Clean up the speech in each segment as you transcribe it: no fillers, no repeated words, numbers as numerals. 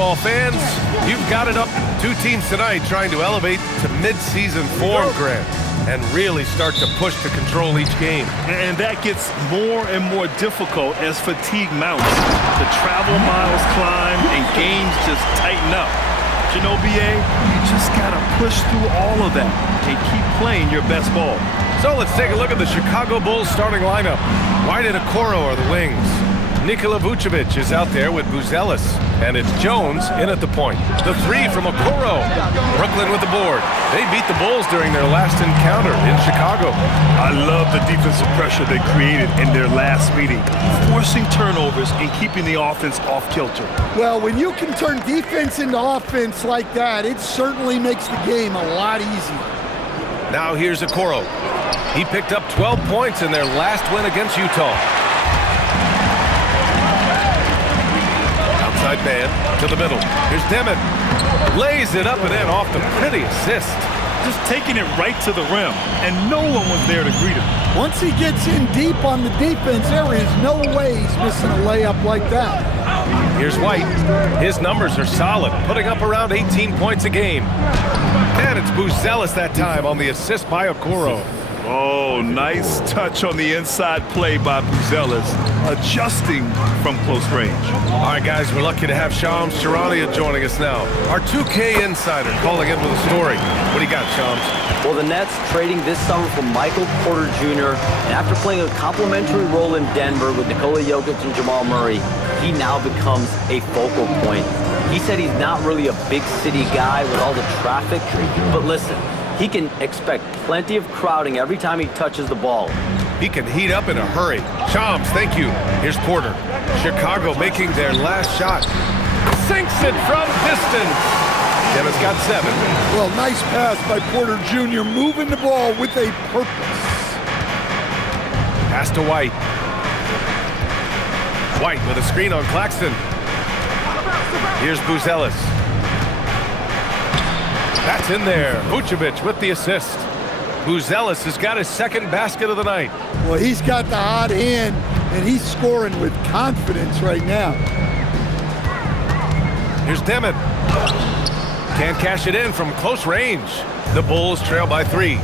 basketball fans, you've got it up. Two teams tonight trying to elevate to mid-season form, Grant, and really start to push to control each game. And that gets more and more difficult as fatigue mounts. The travel miles climb and games just tighten up. You know, BA, you just got to push through all of that and keep playing your best ball. So let's take a look at the Chicago Bulls starting lineup. White and Okoro are the wings. Nikola Vucevic is out there with Buzelis, and it's Jones in at the point. The three from Okoro. Brooklyn with the board. They beat the Bulls during their last encounter in Chicago. I love the defensive pressure they created in their last meeting, forcing turnovers and keeping the offense off kilter. Well, when you can turn defense into offense like that, it certainly makes the game a lot easier. Now here's Okoro. He picked up 12 points in their last win against Utah. Outside man to the middle. Here's Demon. Lays it up and in off the pretty assist. Just taking it right to the rim, and no one was there to greet him. Once he gets in deep on the defense, there is no way he's missing a layup like that. Here's White. His numbers are solid, putting up around 18 points a game. And it's Buzelis that time on the assist by Okoro. Oh, nice touch on the inside play by Buzelis, adjusting from close range. All right, guys, we're lucky to have Shams Charania joining us now. Our 2K insider calling in with a story. What do you got, Shams? Well, the Nets trading this summer for Michael Porter Jr. And after playing a complimentary role in Denver with Nikola Jokic and Jamal Murray, he now becomes a focal point. He said he's not really a big city guy with all the traffic, but listen, he can expect plenty of crowding every time he touches the ball. He can heat up in a hurry. Shams, thank you. Here's Porter. Chicago making their last shot. Sinks it from distance. Dennis got 7. Well, nice pass by Porter Jr., moving the ball with a purpose. Pass to White. White with a screen on Claxton. Here's Buzelis. That's in there. Vucevic with the assist. Buzelis has got his second basket of the night. Well, he's got the hot hand, and he's scoring with confidence right now. Here's Demon. Can't cash it in from close range. The Bulls trail by 3.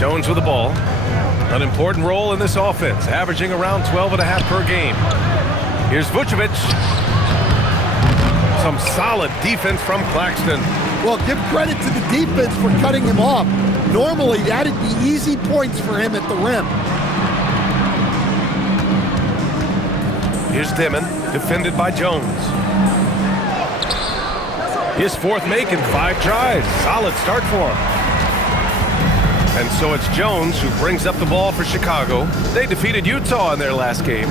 Jones with the ball. An important role in this offense, averaging around 12.5 per game. Here's Vucevic. Some solid defense from Claxton. Well, give credit to the defense for cutting him off. Normally, that'd be easy points for him at the rim. Here's Demon, defended by Jones. His fourth make in 5 tries. Solid start for him. And so it's Jones who brings up the ball for Chicago. They defeated Utah in their last game.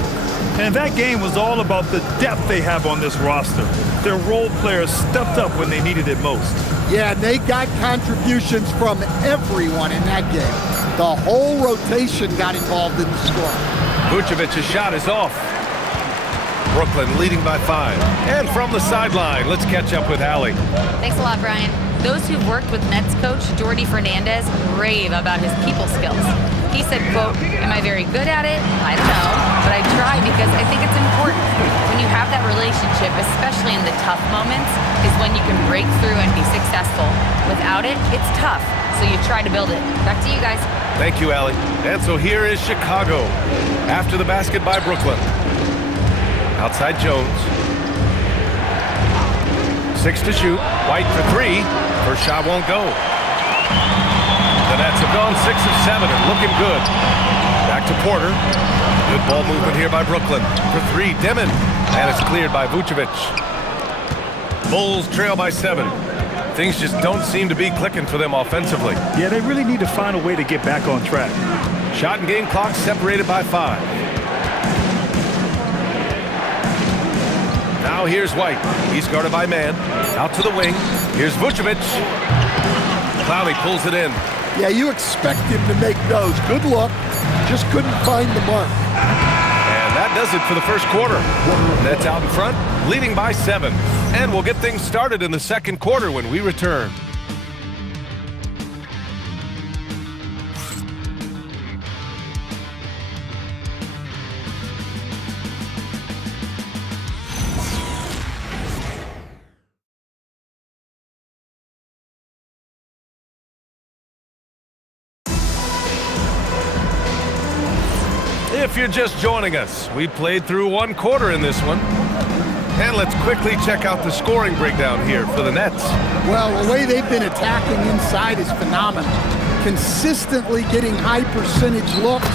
And that game was all about the depth they have on this roster. Their role players stepped up when they needed it most. Yeah, and they got contributions from everyone in that game. The whole rotation got involved in the score. Vucevic's shot is off. Brooklyn leading by 5. And from the sideline, let's catch up with Allie. Thanks a lot, Brian. Those who've worked with Nets coach Jordi Fernandez rave about his people skills. He said, quote, "Am I very good at it? I don't know, but I try because I think it's important. When you have that relationship, especially in the tough moments, is when you can break through and be successful. Without it, it's tough, so you try to build it." Back to you guys. Thank you, Allie. And so here is Chicago after the basket by Brooklyn. Outside Jones. 6 to shoot. White for 3. First shot won't go. The Nets have gone 6 of 7 and looking good. Back to Porter. Good ball movement here by Brooklyn. For 3, Demon. And it's cleared by Vucevic. Bulls trail by 7. Things just don't seem to be clicking for them offensively. Yeah, they really need to find a way to get back on track. Shot and game clock separated by 5. Now here's White. He's guarded by man. Out to the wing. Here's Vucevic. Clowney pulls it in. Yeah, you expect him to make those. Good luck. Just couldn't find the mark. And that does it for the first quarter. Nets out in front, leading by 7. And we'll get things started in the second quarter when we return. if you're just joining us, we played through one quarter in this one. And let's quickly check out the scoring breakdown here for the Nets. Well, the way they've been attacking inside is phenomenal. Consistently getting high percentage looks,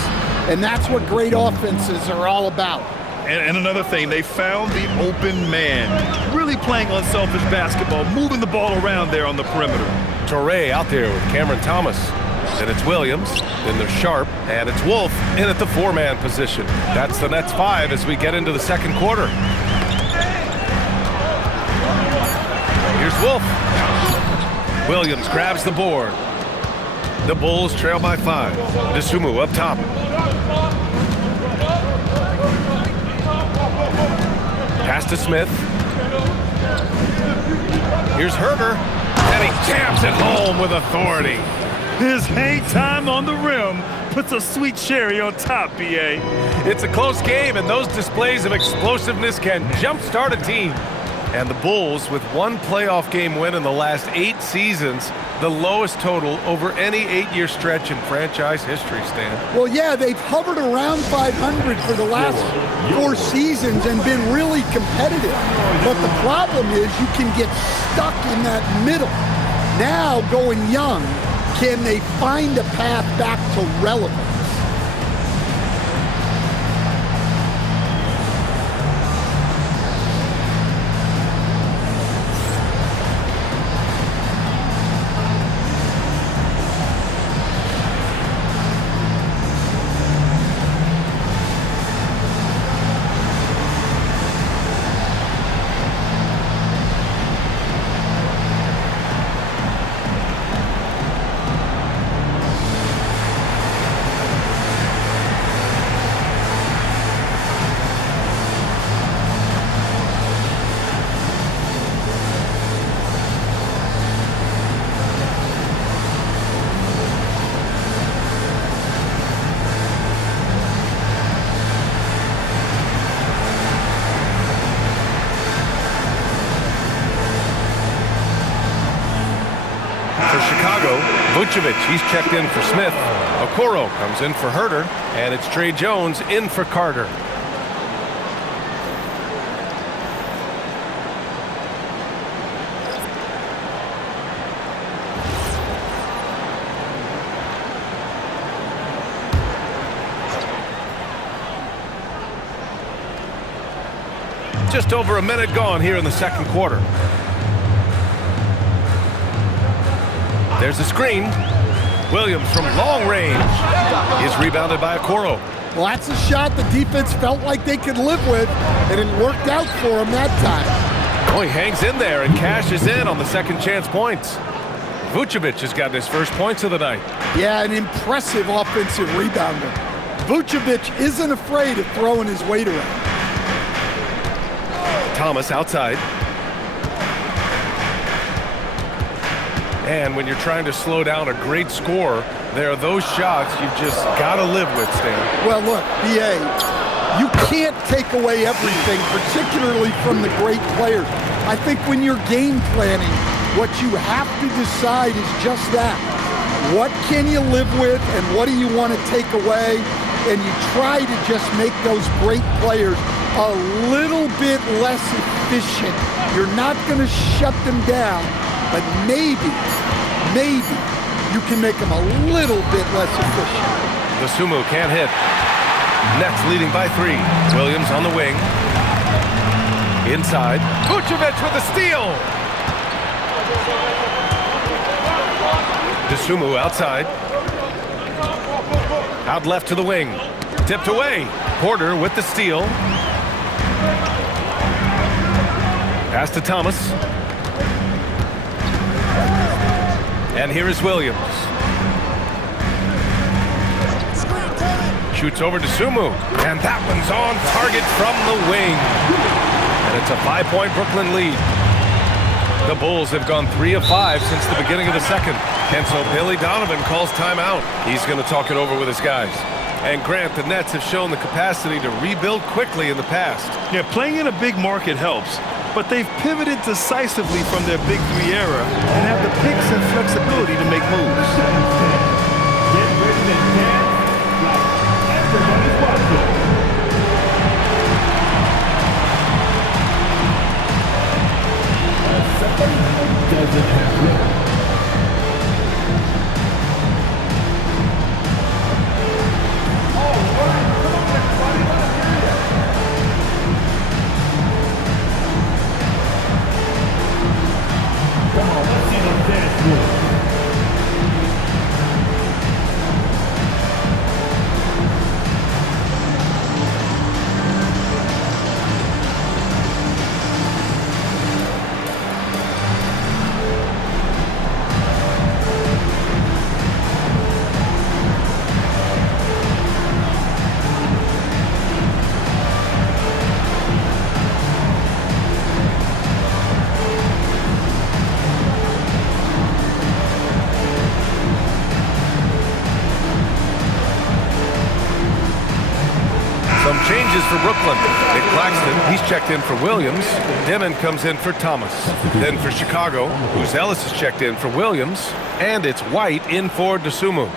and that's what great offenses are all about. And another thing, they found the open man. Really playing unselfish basketball, moving the ball around there on the perimeter. Toure out there with Cameron Thomas. Then it's Williams, then there's Sharp, and it's Wolf in at the 4-man position. That's the Nets 5 as we get into the second quarter. Here's Wolf. Williams grabs the board. The Bulls trail by 5. Dosunmu up top. Pass to Smith. Here's Herter, and he jams it home with authority. His hang time on the rim puts a sweet cherry on top, B.A. It's a close game, and those displays of explosiveness can jumpstart a team. And the Bulls, with one playoff game win in the last 8 seasons, the lowest total over any 8-year stretch in franchise history, Stan. Well, yeah, they've hovered around 500 for the last 4 seasons and been really competitive. But the problem is you can get stuck in that middle. Now, going young, can they find a path back to relevance? Vucevic, he's checked in for Smith. Okoro comes in for Herter, and it's Tre Jones in for Carter. Just over a minute gone here in the second quarter. There's a screen. Williams from long range is rebounded by Okoro. Well, that's a shot the defense felt like they could live with, and it worked out for them that time. Oh, he hangs in there and cashes in on the second chance points. Vucevic has gotten his first points of the night. Yeah, an impressive offensive rebounder. Vucevic isn't afraid of throwing his weight around. Thomas outside. And when you're trying to slow down a great scorer, there are those shots you've just got to live with, Stan. Well, look, B.A., you can't take away everything, particularly from the great players. I think when you're game planning, what you have to decide is just that. What can you live with and what do you want to take away? And you try to just make those great players a little bit less efficient. You're not going to shut them down, but maybe you can make them a little bit less efficient. Dosunmu can't hit. Nets leading by 3. Williams on the wing. Inside. Vucevic with a steal. Dosunmu outside. Out left to the wing. Tipped away. Porter with the steal. Pass to Thomas. And here is Williams. Shoots over to Dosunmu. And that one's on target from the wing. And it's a 5-point Brooklyn lead. The Bulls have gone 3 of 5 since the beginning of the second. And so Billy Donovan calls timeout. He's going to talk it over with his guys. And Grant, the Nets have shown the capacity to rebuild quickly in the past. Yeah, playing in a big market helps. But they've pivoted decisively from their Big 3 era and have the picks and flexibility to make moves. Get ready to dance like everybody's watching. for Brooklyn. Nick Claxton, he's checked in for Williams. Demon comes in for Thomas. Then for Chicago, Booz Ellis is checked in for Williams. And it's White in for Dosunmu.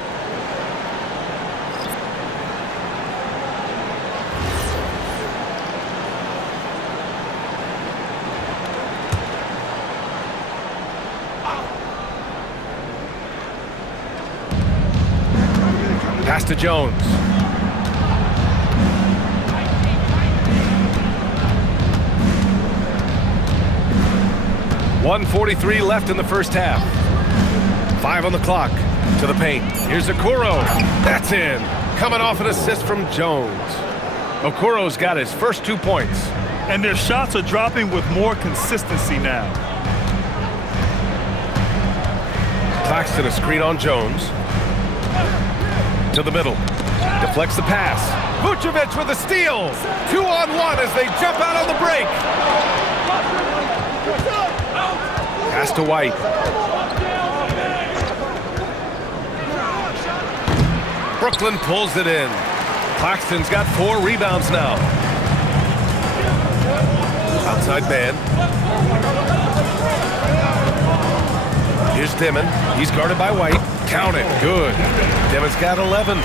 Pass to Jones. .143 left in the first half. 5 on the clock. To the paint. Here's Okoro. That's in. Coming off an assist from Jones. Okoro's got his first 2 points. And their shots are dropping with more consistency now. Claxton a screen on Jones. To the middle. Deflects the pass. Vucevic with a steal. 2-on-1 as they jump out on the break. Pass to White. Brooklyn pulls it in. Claxton's got 4 rebounds now. Outside man. Here's Demon. He's guarded by White. Count it. Good. Demon's got 11.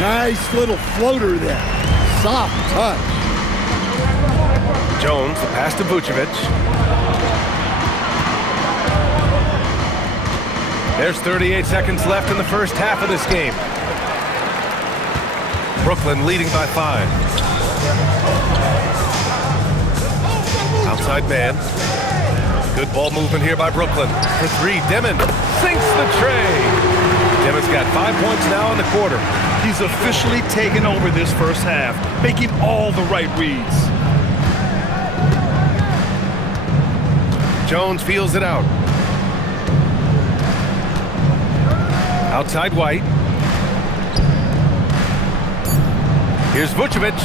Nice little floater there. Soft touch. Jones, the pass to Vucevic. There's 38 seconds left in the first half of this game. Brooklyn leading by 5. Outside man. Good ball movement here by Brooklyn. For 3, Demon sinks the tray. Demon's got 5 points now in the quarter. He's officially taken over this first half, making all the right reads. Jones feels it out. Outside White. Here's Vucevic.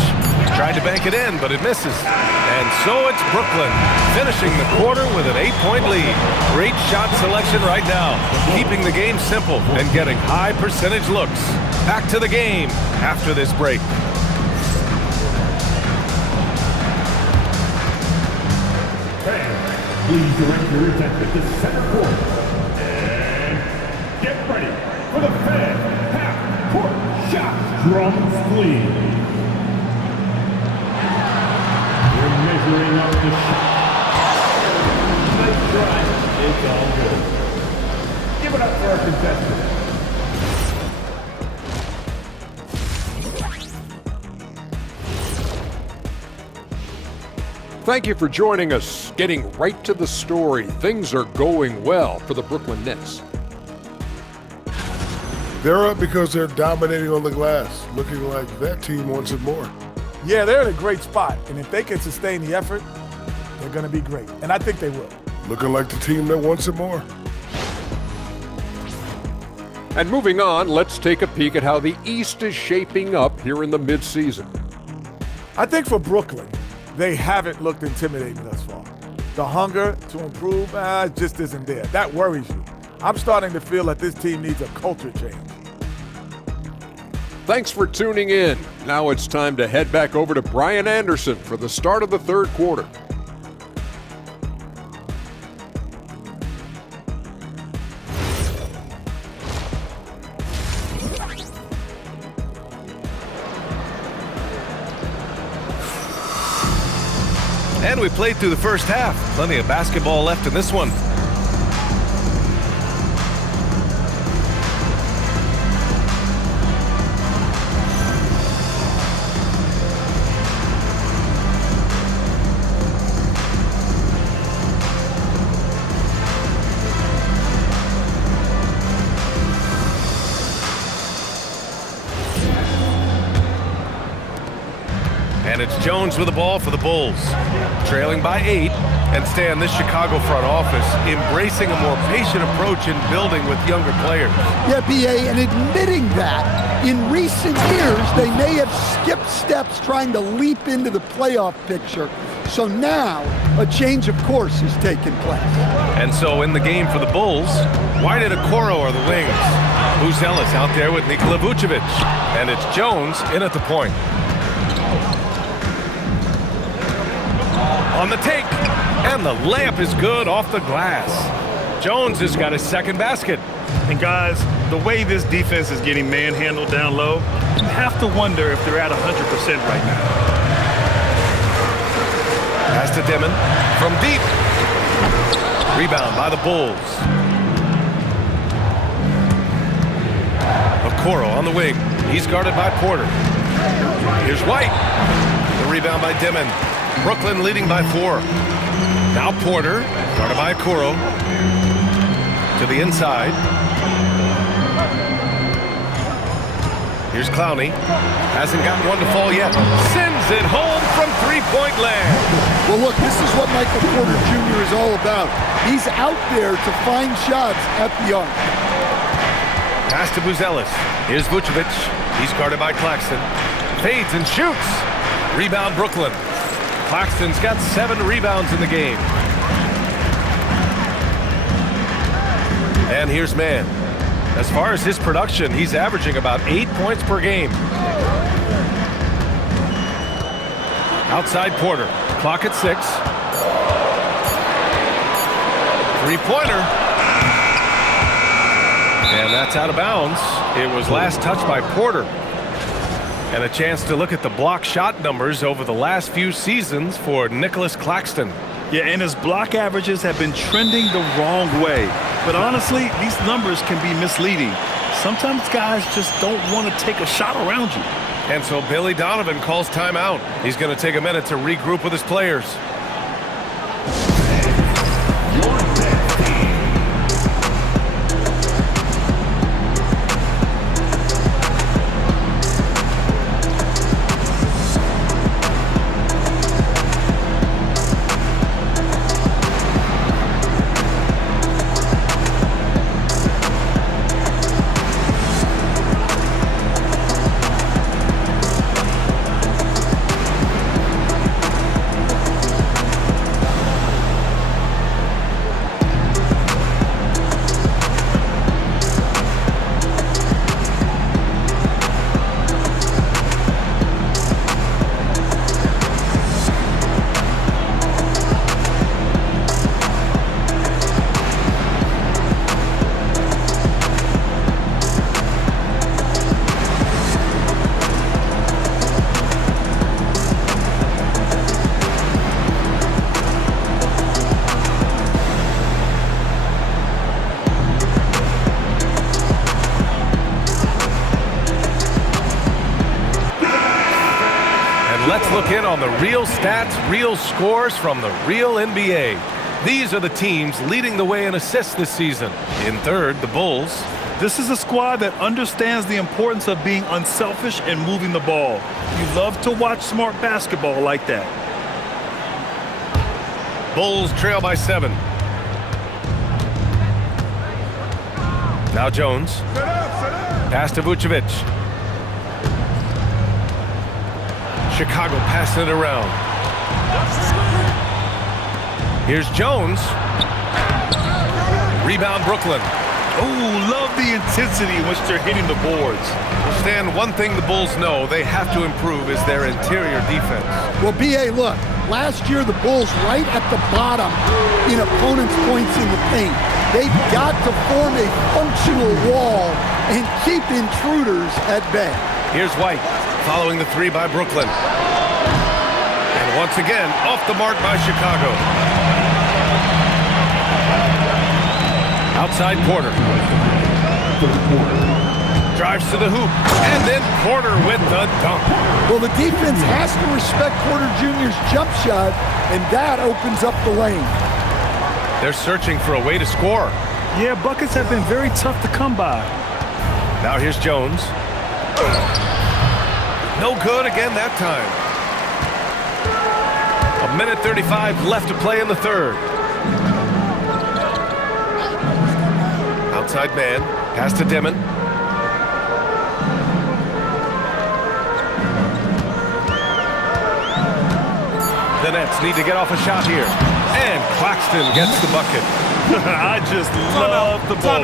Tried to bank it in, but it misses. And so it's Brooklyn, finishing the quarter with an 8-point lead. Great shot selection right now, keeping the game simple and getting high percentage looks. Back to the game after this break. Fans, please direct your attention to center court. And get ready for the fan half-court shot. Drums, please. Measuring up the shot. Nice try. It's all good. Give it up for our contestants. Thank you for joining us. Getting right to the story. Things are going well for the Brooklyn Nets. They're up because they're dominating on the glass, looking like that team wants it more. Yeah, they're in a great spot, and if they can sustain the effort, they're going to be great, and I think they will. Looking like the team that wants it more. And moving on, let's take a peek at how the East is shaping up here in the midseason. I think for Brooklyn, they haven't looked intimidating thus far. The hunger to improve just isn't there. That worries you. I'm starting to feel that this team needs a culture change. Thanks for tuning in. Now it's time to head back over to Brian Anderson for the start of the third quarter. And we played through the first half. Plenty of basketball left in this one. And it's Jones with the ball for the Bulls. Trailing by 8. And Stan, this Chicago front office embracing a more patient approach in building with younger players. Yeah, B.A., and admitting that in recent years, they may have skipped steps trying to leap into the playoff picture. So now, a change of course is taking place. And so in the game for the Bulls, White and Okoro are the wings. Booz Ellis out there with Nikola Vucevic. And it's Jones in at the point. On the take. And the layup is good off the glass. Jones has got his second basket. And guys, the way this defense is getting manhandled down low, you have to wonder if they're at 100% right now. Pass to Dimon from deep. Rebound by the Bulls. Okoro on the wing. He's guarded by Porter. Here's White. The rebound by Dimon. Brooklyn leading by 4. Now Porter, guarded by Okoro. To the inside. Here's Clowney. Hasn't gotten one to fall yet. Sends it home from three-point land. Well, look, this is what Michael Porter Jr. is all about. He's out there to find shots at the arc. Pass to Buzelis. Here's Vucevic. He's guarded by Claxton. Fades and shoots. Rebound Brooklyn. Claxton's got 7 rebounds in the game. And here's Mann. As far as his production, he's averaging about 8 points per game. Outside Porter. Clock at 6. Three-pointer. And that's out of bounds. It was last touched by Porter. And a chance to look at the block shot numbers over the last few seasons for Nicholas Claxton. Yeah, and his block averages have been trending the wrong way. But honestly, these numbers can be misleading. Sometimes guys just don't want to take a shot around you. And so Billy Donovan calls timeout. He's going to take a minute to regroup with his players. Let's look in on the real stats, real scores from the real NBA. These are the teams leading the way in assists this season. In third, the Bulls. This is a squad that understands the importance of being unselfish and moving the ball. You love to watch smart basketball like that. Bulls trail by 7. Now Jones. Pass to Vucevic. Chicago passing it around. Here's Jones. Rebound Brooklyn. Oh, love the intensity in which they're hitting the boards. Stan, one thing the Bulls know they have to improve is their interior defense. Well, B.A., look, last year the Bulls right at the bottom in opponents' points in the paint. They've got to form a functional wall and keep intruders at bay. Here's White, following the 3 by Brooklyn. And once again, off the mark by Chicago. Outside Porter. Drives to the hoop, and then Porter with the dunk. Well, the defense has to respect Porter Jr.'s jump shot, and that opens up the lane. They're searching for a way to score. Yeah, buckets have been very tough to come by. Now here's Jones. No good again that time. 1:35 left to play in the third. Outside man, pass to Dimon. The Nets need to get off a shot here. And Claxton gets the bucket. I just love the ball.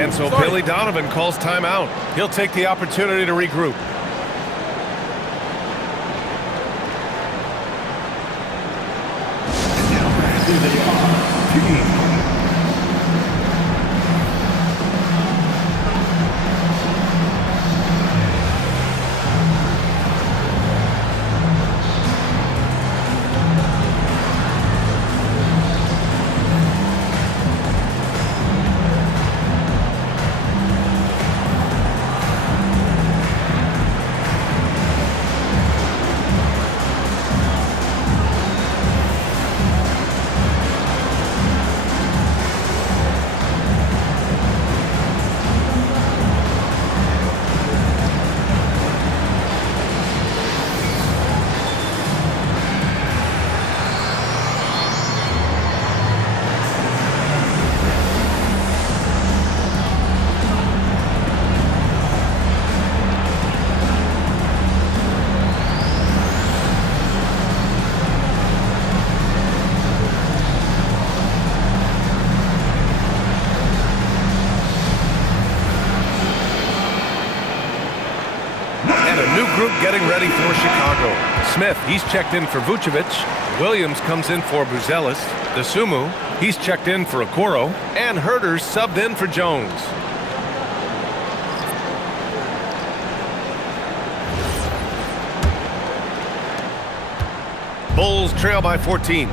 And so Billy Donovan calls timeout. He'll take the opportunity to regroup. is a team. Getting ready for Chicago. Smith, he's checked in for Vucevic. Williams comes in for Buzelis. Dosunmu, he's checked in for Okoro. And Huerter's subbed in for Jones. Bulls trail by 14.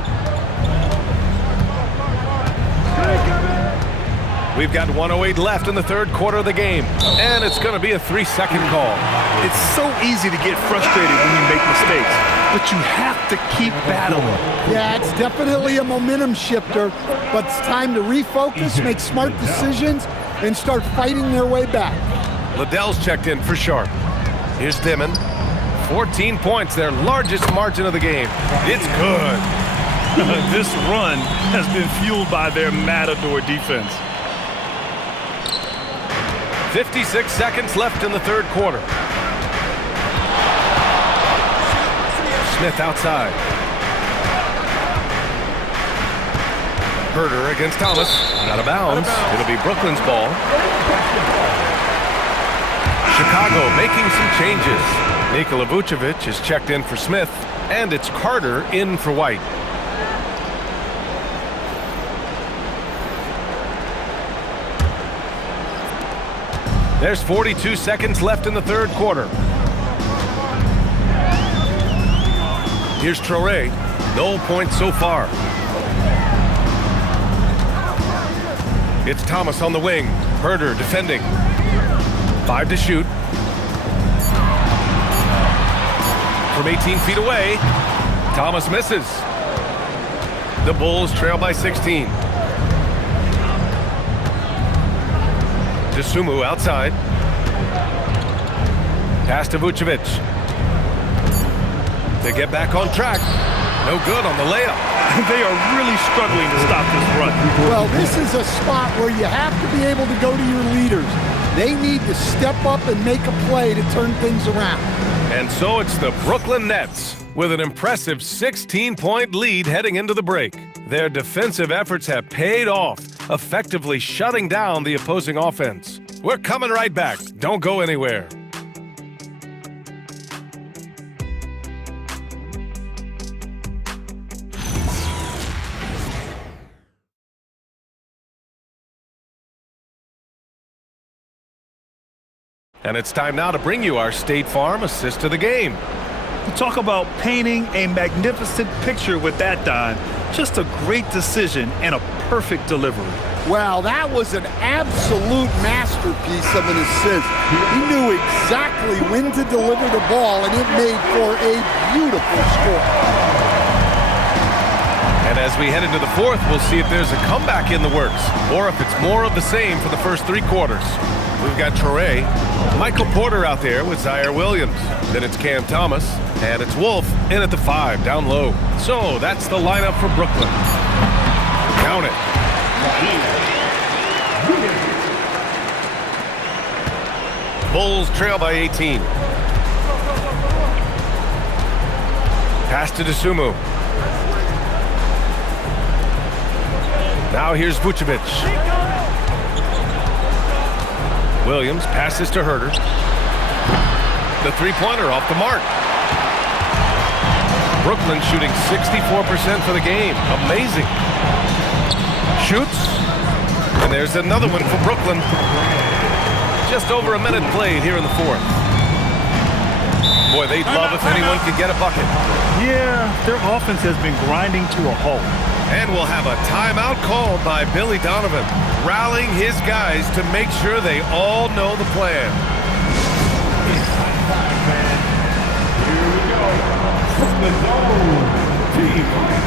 We've got 1:08 left in the third quarter of the game. And it's going to be a 3-second call. It's so easy to get frustrated when you make mistakes, but you have to keep battling. Yeah, it's definitely a momentum shifter, but it's time to refocus, make smart decisions, and start fighting their way back. Liddell's checked in for Sharp. Here's Dimon. 14 points, their largest margin of the game. It's good. This run has been fueled by their Matador defense. 56 seconds left in the third quarter. Smith outside. Huerter against Thomas. Out of bounds. It'll be Brooklyn's ball. Chicago making some changes. Nikola Vucevic is checked in for Smith, and it's Carter in for White. There's 42 seconds left in the third quarter. Here's Traore. No points so far. It's Thomas on the wing. Huerter defending. 5 to shoot. From 18 feet away, Thomas misses. The Bulls trail by 16. Dosunmu outside. Pass to Vucevic. They get back on track. No good on the layup. They are really struggling to stop this run. Well, this is a spot where you have to be able to go to your leaders. They need to step up and make a play to turn things around. And so it's the Brooklyn Nets with an impressive 16-point lead heading into the break. Their defensive efforts have paid off, effectively shutting down the opposing offense. We're coming right back. Don't go anywhere. And it's time now to bring you our State Farm assist of the game. You talk about painting a magnificent picture with that, Don. Just a great decision and a perfect delivery. Well, that was an absolute masterpiece of an assist. He knew exactly when to deliver the ball, and it made for a beautiful score. And as we head into the fourth, we'll see if there's a comeback in the works, or if it's more of the same for the first 3 quarters. We've got Traore, Michael Porter out there with Zaire Williams. Then it's Cam Thomas, and it's Wolf in at the 5, down low. So that's the lineup for Brooklyn. Count it. Bulls trail by 18. Pass to Dosunmu. Now here's Vucevic. Williams passes to Huerter. The three-pointer off the mark. Brooklyn shooting 64% for the game. Amazing. Shoots. And there's another one for Brooklyn. Just over a minute played here in the fourth. Boy, they'd love if anyone could get a bucket. Yeah, their offense has been grinding to a halt. And we'll have a timeout called by Billy Donovan, rallying his guys to make sure they all know the plan. Here we go. From the zone, team fight.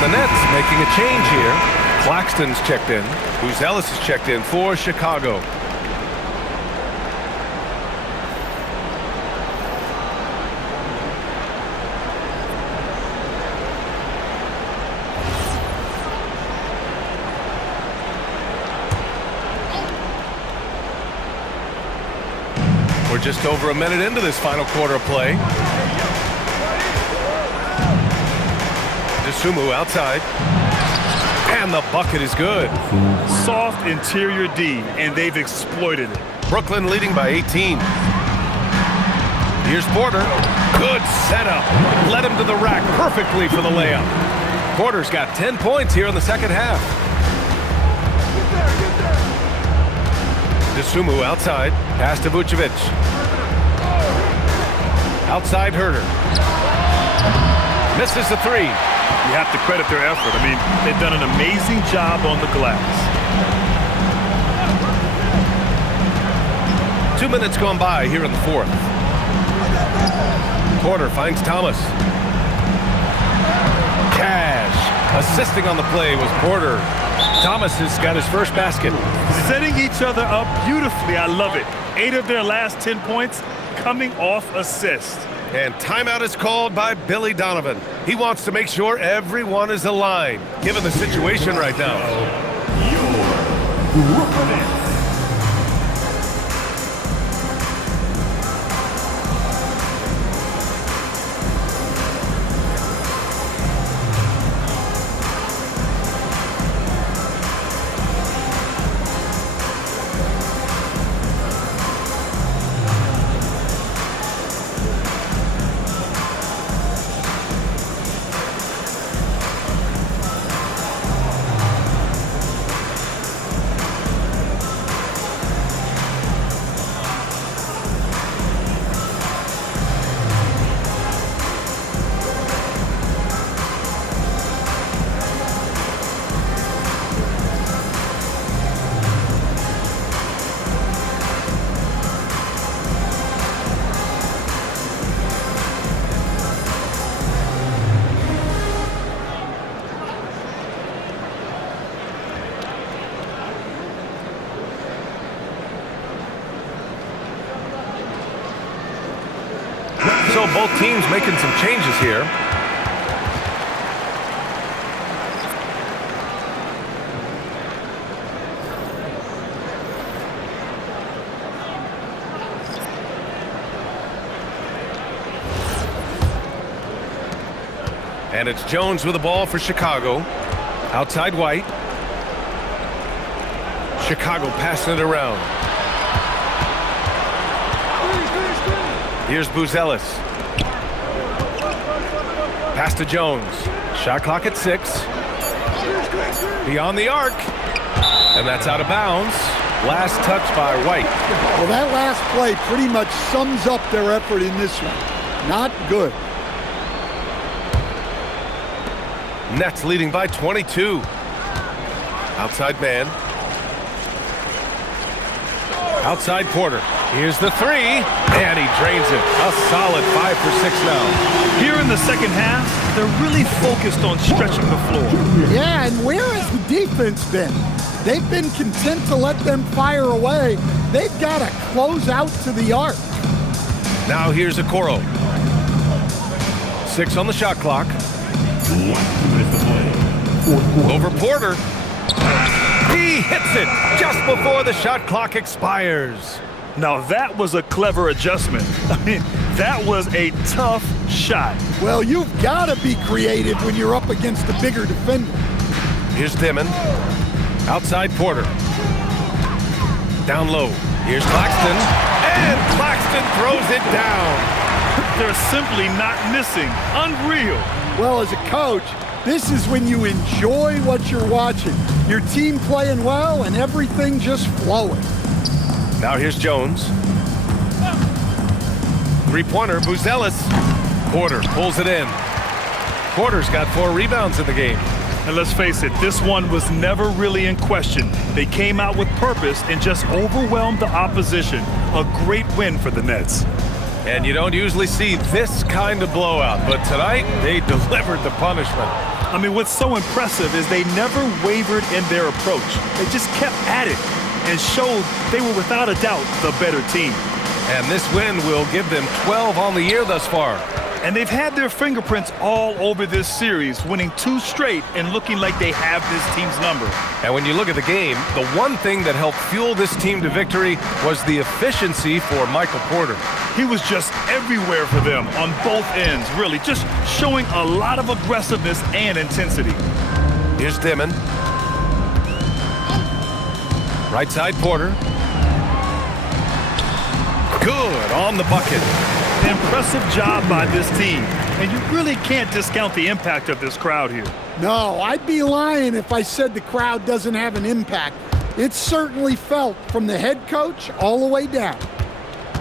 The Nets making a change here. Claxton's checked in. Buzelis is checked in for Chicago. We're just over a minute into this final quarter of play. Sumu outside. And the bucket is good. Soft interior D, and they've exploited it. Brooklyn leading by 18. Here's Porter. Good setup. Led him to the rack perfectly for the layup. Porter's got 10 points here in the second half. Sumu outside. Pass to Vucevic. Outside Herter. Misses the three. You have to credit their effort. I mean, they've done an amazing job on the glass. 2 minutes gone by here in the fourth. Porter finds Thomas. Cash. Assisting on the play was Porter. Thomas has got his first basket. Setting each other up beautifully. I love it. 8 of their last 10 points coming off assist. And timeout is called by Billy Donovan. He wants to make sure everyone is aligned, given the situation right now. Your Brooklyn Nets. So both teams making some changes here. And it's Jones with the ball for Chicago. Outside White. Chicago passing it around. Here's Buzelis. Pass to Jones. Shot clock at 6. Beyond the arc. And that's out of bounds. Last touch by White. Well, that last play pretty much sums up their effort in this one. Not good. Nets leading by 22. Outside man. Outside Porter. Here's the three, and he drains it. A solid 5 for 6 now. Here in the second half, they're really focused on stretching the floor. Yeah, and where has the defense been? They've been content to let them fire away. They've got to close out to the arc. Now here's Okoro. 6 on the shot clock. Over Porter. He hits it just before the shot clock expires. Now that was a clever adjustment. I mean, that was a tough shot. Well, you've got to be creative when you're up against a bigger defender. Here's Dimon. Outside Porter. Down low. Here's Claxton. And Claxton throws it down. They're simply not missing. Unreal. Well, as a coach, this is when you enjoy what you're watching. Your team playing well and everything just flowing. Now here's Jones. Three-pointer, Buzelis. Porter pulls it in. Porter's got 4 rebounds in the game. And let's face it, this one was never really in question. They came out with purpose and just overwhelmed the opposition. A great win for the Nets. And you don't usually see this kind of blowout, but tonight they delivered the punishment. I mean, what's so impressive is they never wavered in their approach. They just kept at it and showed they were without a doubt the better team. And this win will give them 12 on the year thus far. And they've had their fingerprints all over this series, winning 2 straight and looking like they have this team's number. And when you look at the game, the one thing that helped fuel this team to victory was the efficiency for Michael Porter. He was just everywhere for them on both ends, really, just showing a lot of aggressiveness and intensity. Here's Dimon. Right side Porter. Good on the bucket. Impressive job by this team. And you really can't discount the impact of this crowd here. No, I'd be lying if I said the crowd doesn't have an impact. It's certainly felt from the head coach all the way down.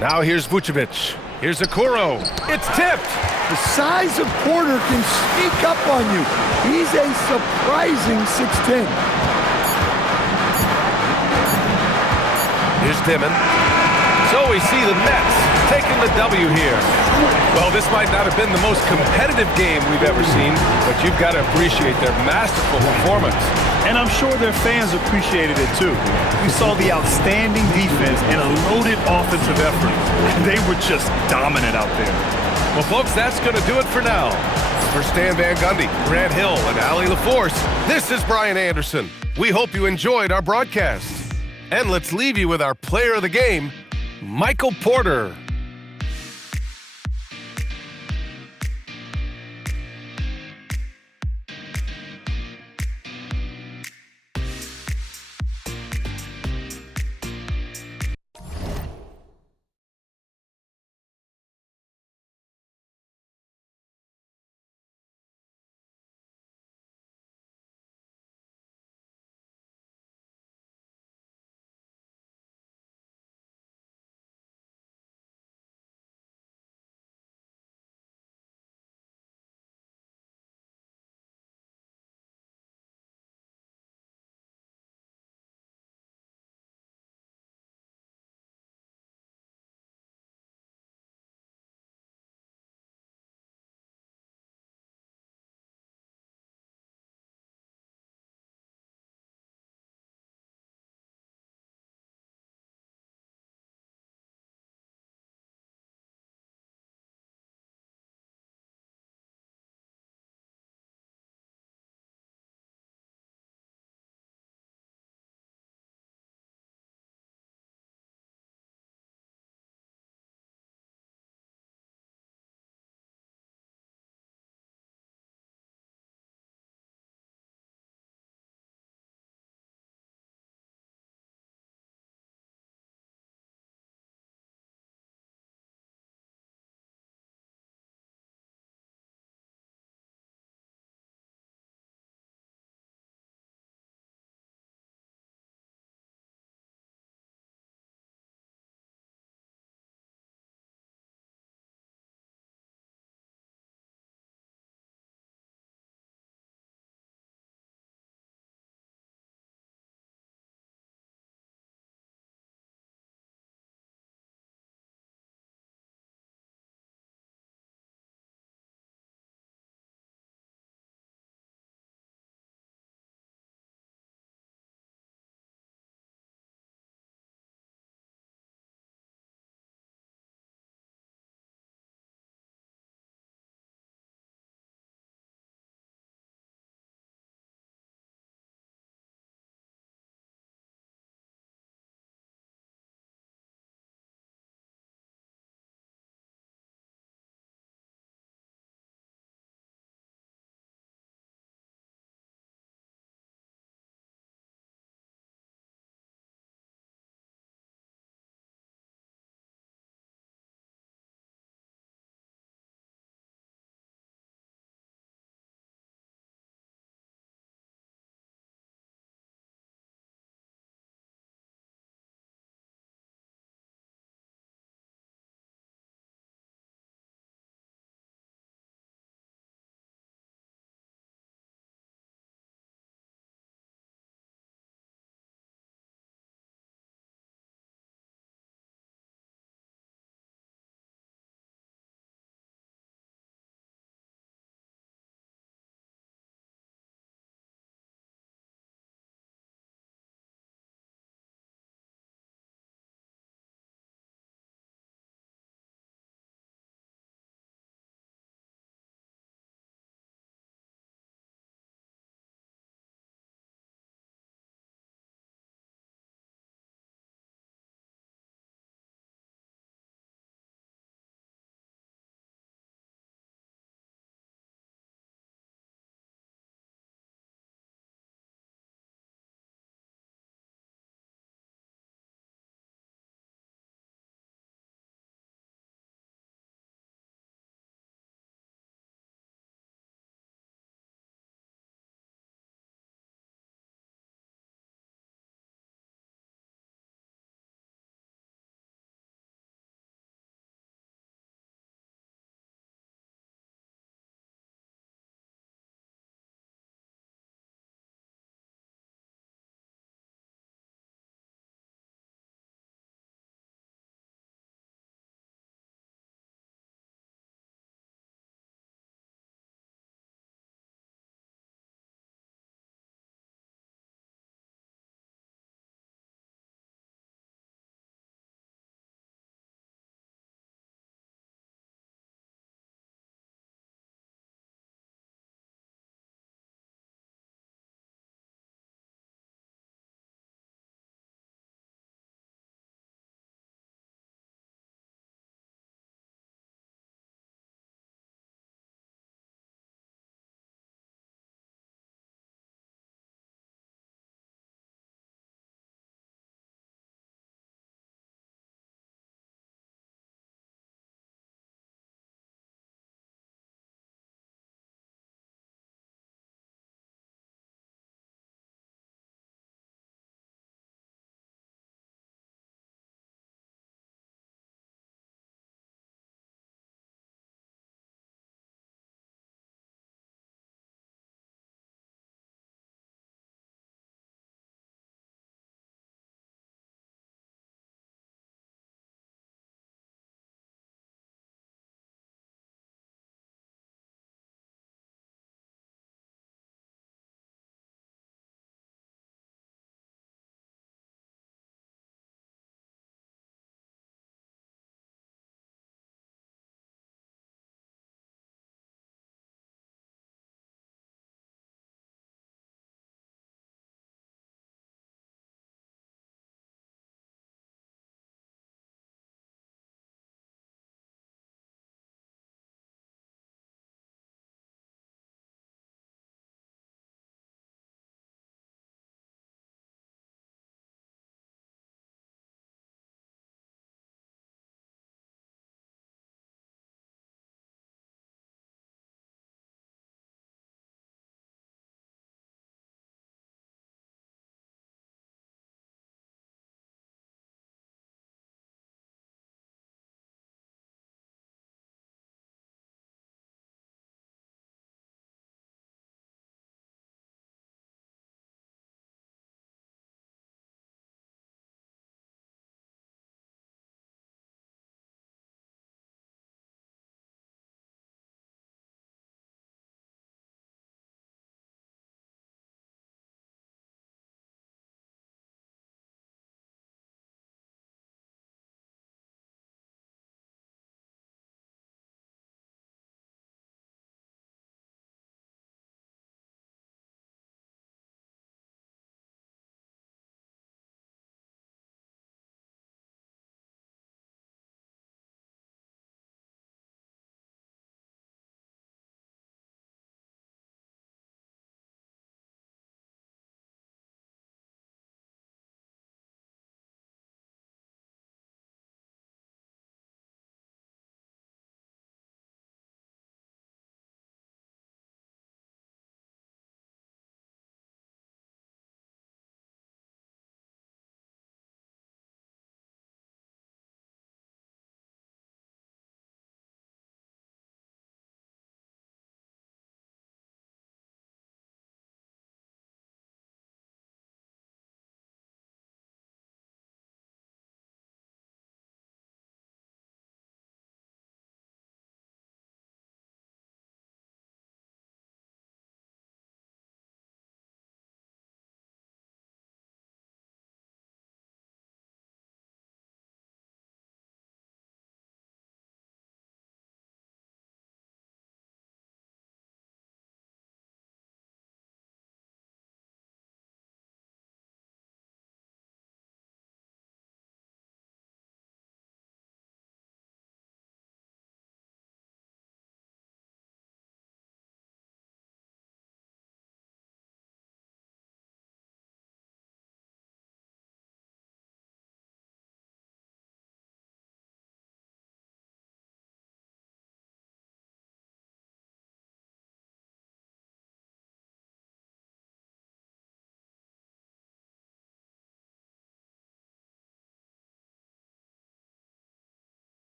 Now here's Vucevic. Here's Okoro. It's tipped. The size of Porter can sneak up on you. He's a surprising 6'10". Here's Dimon. So we see the Nets taking the W here. Well, this might not have been the most competitive game we've ever seen, but you've got to appreciate their masterful performance. And I'm sure their fans appreciated it too. We saw the outstanding defense and a loaded offensive effort. They were just dominant out there. Well, folks, that's going to do it for now. For Stan Van Gundy, Grant Hill, and Allie LaForce, this is Brian Anderson. We hope you enjoyed our broadcast. And let's leave you with our player of the game, Michael Porter.